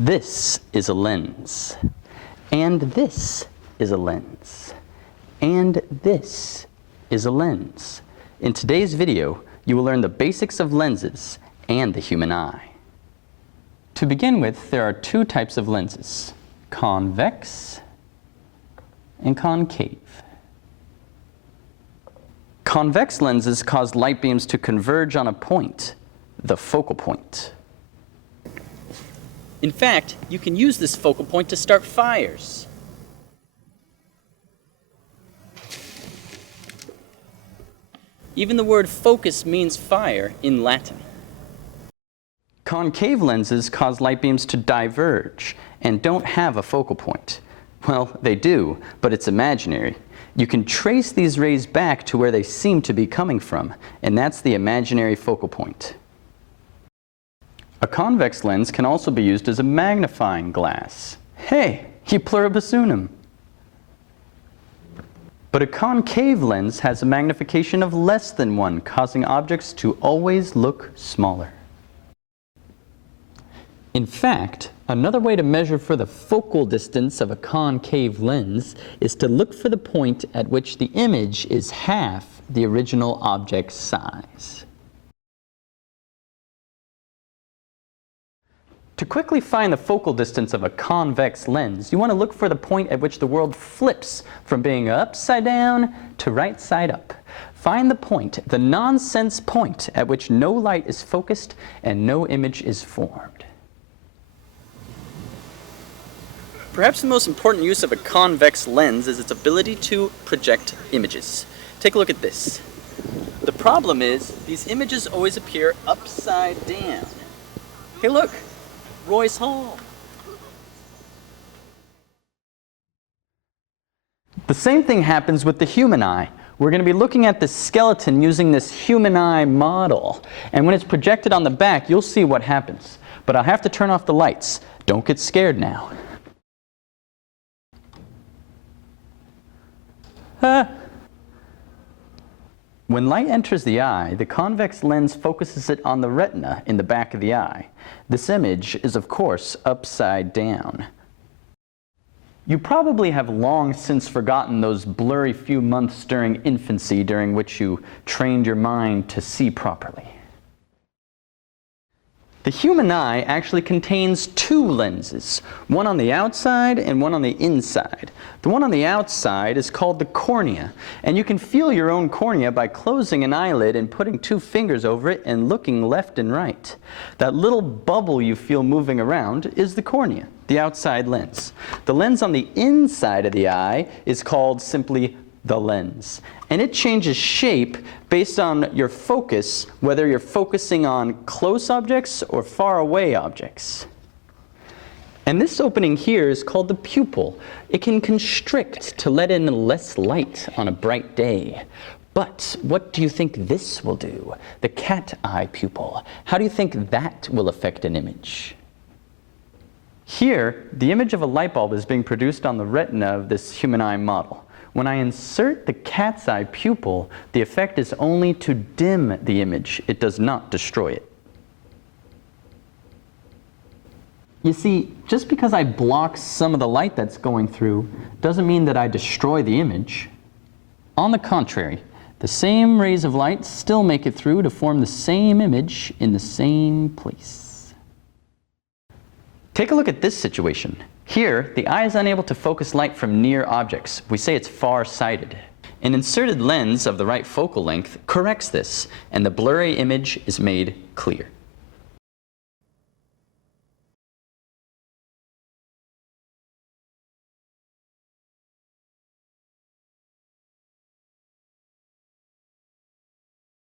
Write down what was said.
This is a lens, and this is a lens, and this is a lens. In today's video, you will learn the basics of lenses and the human eye. To begin with, there are two types of lenses, convex and concave. Convex lenses cause light beams to converge on a point, the focal point. In fact, you can use this focal point to start fires. Even the word focus means fire in Latin. Concave lenses cause light beams to diverge and don't have a focal point. Well, they do, but it's imaginary. You can trace these rays back to where they seem to be coming from, and that's the imaginary focal point. A convex lens can also be used as a magnifying glass. Hey, you pluribus unum. But a concave lens has a magnification of less than 1, causing objects to always look smaller. In fact, another way to measure for the focal distance of a concave lens is to look for the point at which the image is half the original object's size. To quickly find the focal distance of a convex lens, you want to look for the point at which the world flips from being upside down to right side up. Find the point, the nonsense point, at which no light is focused and no image is formed. Perhaps the most important use of a convex lens is its ability to project images. Take a look at this. The problem is, these images always appear upside down. Hey look! Royce Hall. The same thing happens with the human eye. We're going to be looking at the skeleton using this human eye model. And when it's projected on the back, you'll see what happens. But I'll have to turn off the lights. Don't get scared now. When light enters the eye, the convex lens focuses it on the retina in the back of the eye. This image is, of course, upside down. You probably have long since forgotten those blurry few months during infancy during which you trained your mind to see properly. The human eye actually contains two lenses, one on the outside and one on the inside. The one on the outside is called the cornea, and you can feel your own cornea by closing an eyelid and putting 2 fingers over it and looking left and right. That little bubble you feel moving around is the cornea, the outside lens. The lens on the inside of the eye is called simply the lens, and it changes shape based on your focus, whether you're focusing on close objects or far away objects. And this opening here is called the pupil. It can constrict to let in less light on a bright day. But what do you think this will do? The cat eye pupil. How do you think that will affect an image? Here, the image of a light bulb is being produced on the retina of this human eye model. When I insert the cat's eye pupil, the effect is only to dim the image. It does not destroy it. You see, just because I block some of the light that's going through doesn't mean that I destroy the image. On the contrary, the same rays of light still make it through to form the same image in the same place. Take a look at this situation. Here, the eye is unable to focus light from near objects. We say it's far-sighted. An inserted lens of the right focal length corrects this, and the blurry image is made clear.